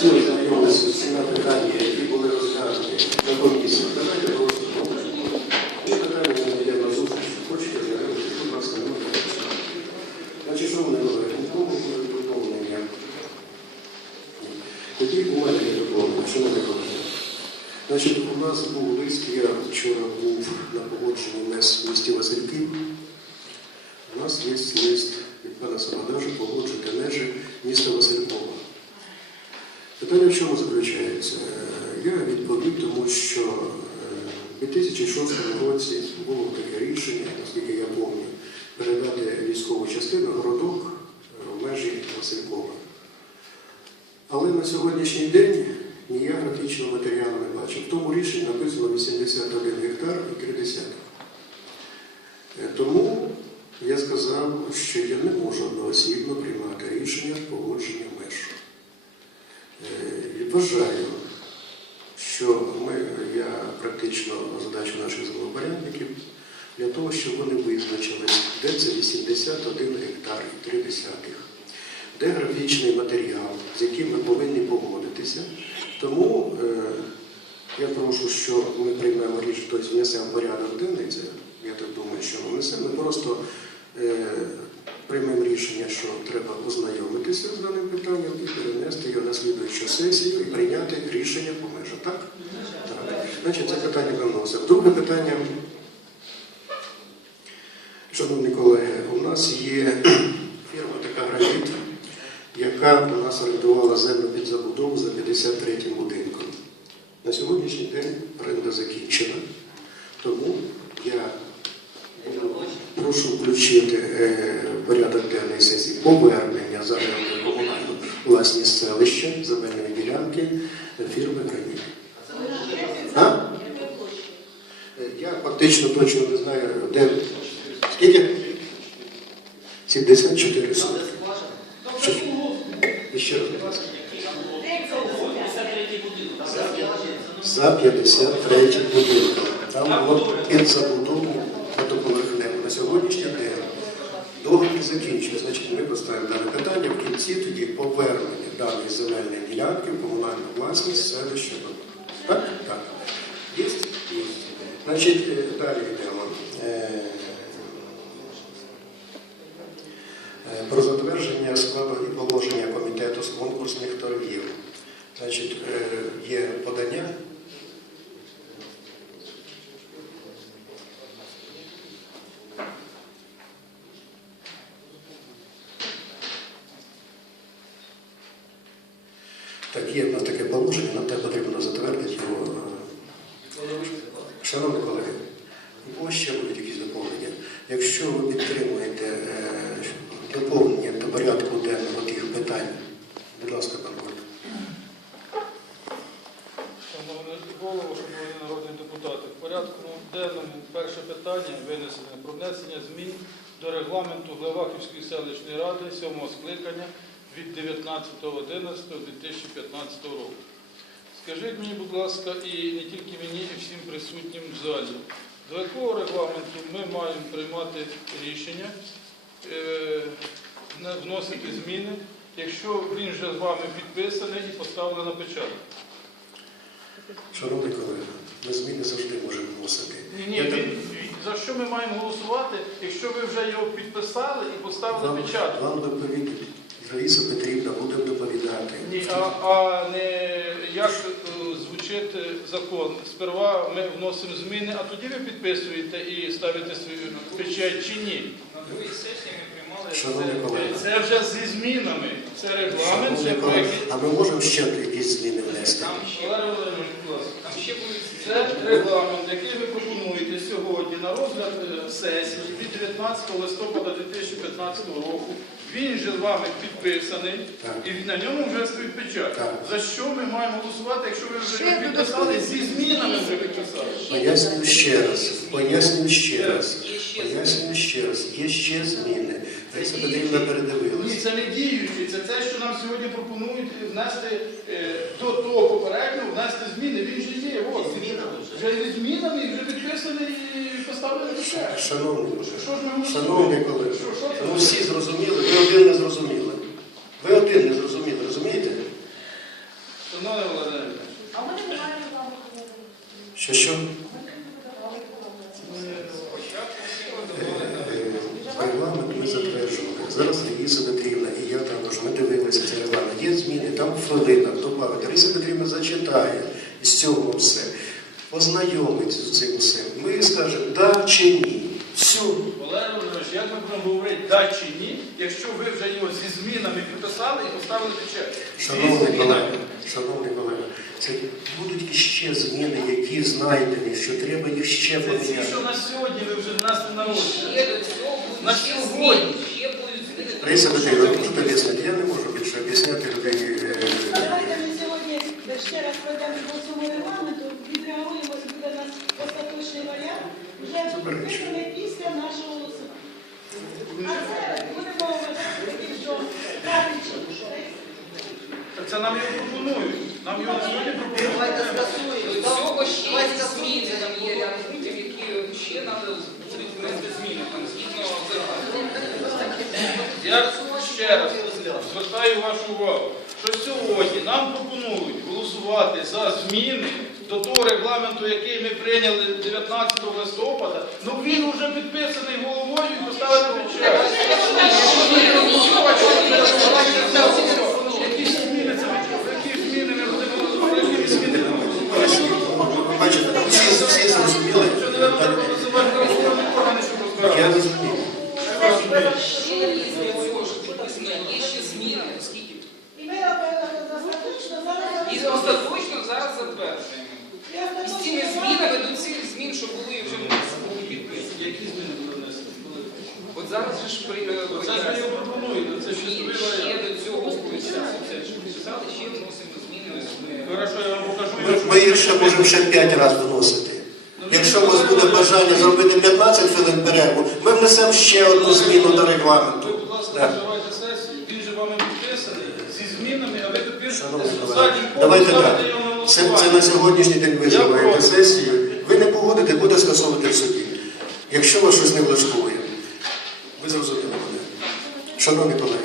всі ознайомилися з цими питаннями, які були розглянуті на комісії. Давайте голосуємо. І питання не йде на зустріч. Хочете заявити, будь ласка, ну. Значить, що вони говорять? Нікому буде доповнення. Тоді у мене є доповнення, що не колеги. Значить, у нас був лист, я вчора був на погодженні мес в місті Васильків. У нас є лист від пана Самодажа погоджувати межі міста Василькова. Питання в чому заключається? Я відповів, тому що е, у 2006 році було таке рішення, наскільки я пам'ятаю, передати військову частину городок е, в межі Василькова. Але на сьогоднішній день я графічного матеріалу не бачив. В тому рішенні написано 81 гектар і 3 десятих. Е, Тому я сказав, що я не можу одноосібно приймати рішення погодження меж. Вважаю, що ми, я практично задачу наших землепорядників для того, щоб вони визначили, де це 81 гектар і 3 десятих, де графічний матеріал, з яким ми повинні погодитися. Тому е, я прошу, що ми приймемо рішення, тобто внесемо в порядок денний, я так думаю, що ми внесемо. Ми просто е, приймемо рішення, що треба ознайомитися з даним питанням і перенести його на слідуючу сесію і прийняти рішення по межах. Так? Так. Значить, це питання виносимо. Друге питання. Шановні колеги, у нас є фірма така граніт, яка у нас орендувала землю під забудову за 53-м будинком. На сьогоднішній день оренда закінчена, тому я прошу включити е, в порядок денної сесії повернення земельної комунальної власність селища, земельної ділянки фірми Граніт. А? Я фактично точно не знаю, де. Скільки? 74 сотки. Ще раз, будь ласка. За 53 будинком. Там от під забудову. На сьогоднішній день договір закінчує. Значить, ми поставимо дане питання в кінці тоді повернення даної земельної ділянки в комунальну власність селища. Так? Так. Є? Є. Значить, е, далі йдемо. Е, Е, про затвердження складу і положення комітету з конкурсних торгів. Значить, є подання. Так, є в таке положення, нам треба потрібно затвердити його. Шановні колеги, кого ще будуть якісь доповнення? Якщо ви підтримуєте е, доповнення до порядку денного тих питань, будь ласка, пан Кот. Шановний голово, шановні народні депутати, в порядку денному перше питання винесене про внесення змін до регламенту Главахівської селищної ради сьомого скликання від 19.11.2015 року. Скажіть мені, будь ласка, і не тільки мені, і всім присутнім в залі, до якого регламенту ми маємо приймати рішення, е, вносити зміни, якщо він вже з вами підписаний і поставлений на печатку? Шановні колеги, ми зміни завжди можемо вносити. Ні, ні, Я він, за що ми маємо голосувати, якщо ви вже його підписали і поставили Вам, печатку? вам доповідь Раїса Петрівна буде доповідати. Ні, а, а не як е, звучить закон. Сперва ми вносимо зміни, а тоді ви підписуєте і ставите свою печать чи ні? На другій сесії ми приймали Шановні колеги, Це вже зі змінами. Це регламент, це колеги, проєкт. а ми можемо ще якісь зміни внести? там ще, там ще будуть Це регламент, який ви пропонуєте сьогодні на розгляд е, сесії від 19 листопада 2015 року. Він же з вами підписаний Так. і на ньому вже стоїть печать. Так. За що ми маємо голосувати, якщо ви вже його підписали, зі змінами вже підписали? Пояснюю ще раз, пояснюю ще раз, пояснюю ще раз, є ще зміни. Раїса Петрівна Ні, це не діючі, це те, що нам сьогодні пропонують внести е, до того попереднього, внести зміни. Він же є, от. Вже зі змінами і вже підписаний і поставлений печать. Шановні колеги, Що ж ми голосуємо? Шановні колеги, це? ну всі зрозуміли, ви один не зрозуміли. Ви один не зрозуміли, розумієте? Шановна Володимир. А ми не немає реклами. Що, що? Е, регламент ми затверджували. Зараз Лариса Петрівна і я також, ми дивилися цей регламент. Є зміни, там хвилина, добавити. Лариса Петрівна зачитає з цього все, ознайомиться з цим усім. Ми скажемо, так чи ні. Все. Валерій Володимирович, як ми будемо говорити да чи ні, якщо ви вже його зі змінами підписали і поставили печать? Шановний колега, шановний колега, це будуть іще зміни, які знайдені, що треба їх ще Це ті, поміняти. що на сьогодні ви вже нас не народили. Ще На будуть сьогодні. зміни, ще будуть зміни. Раїса Петрівна, ви можете об'яснити? Я не можу більше об'ясняти людині. е, Давайте ми сьогодні ще раз пройдемо по цьому регламенту, відреагуємо, буде у нас остаточний варіант, вже нашого голосування. А це будемо вважати таким, що правильно. Так це нам його пропонують. Нам його сьогодні пропонують. До цього ще є зміни, там є ряд пунктів, які ще будуть внести зміни, там згідно Я ще раз звертаю вашу увагу, що сьогодні нам пропонують голосувати за зміни до того регламенту, який ми прийняли 19 листопада. Ну він вже підписаний головою і поставили печать. Які зміни це ви- які зміни ми будемо які зміни ми будемо Ви Бачите, всі, всі зрозуміли. Що не треба називати правоохоронні органи, щоб Я розбиратися? розумію. Ще є для цього ж підписання, є ще зміни, скільки? І ми напевно, остаточно зараз І остаточно зараз затверджуємо. і з цими змінами до цих змін, що були вже були підписані. Які зміни будуть внесені? От зараз же ж при Це ж ви його це Ні, чистовий ще до цього це ж підписали, ще вносимо зміни. ми- Хорошо, я вам покажу. Ми, їх ще можемо ще 5 разів вносити. Якщо у вас буде бажання зробити 15 хвилин перерву, ми внесемо ще одну зміну до Ви, будь ласка, Так. називайте сесію, він же вами підписаний зі змінами, а ви тепер Шановні колеги, заднім колом давайте так. Це, це на сьогоднішній день ви Я сесію. Ви не погодите, буде скасовувати в суді. Якщо вас щось не влаштовує, ви зрозуміли мене. Шановні колеги,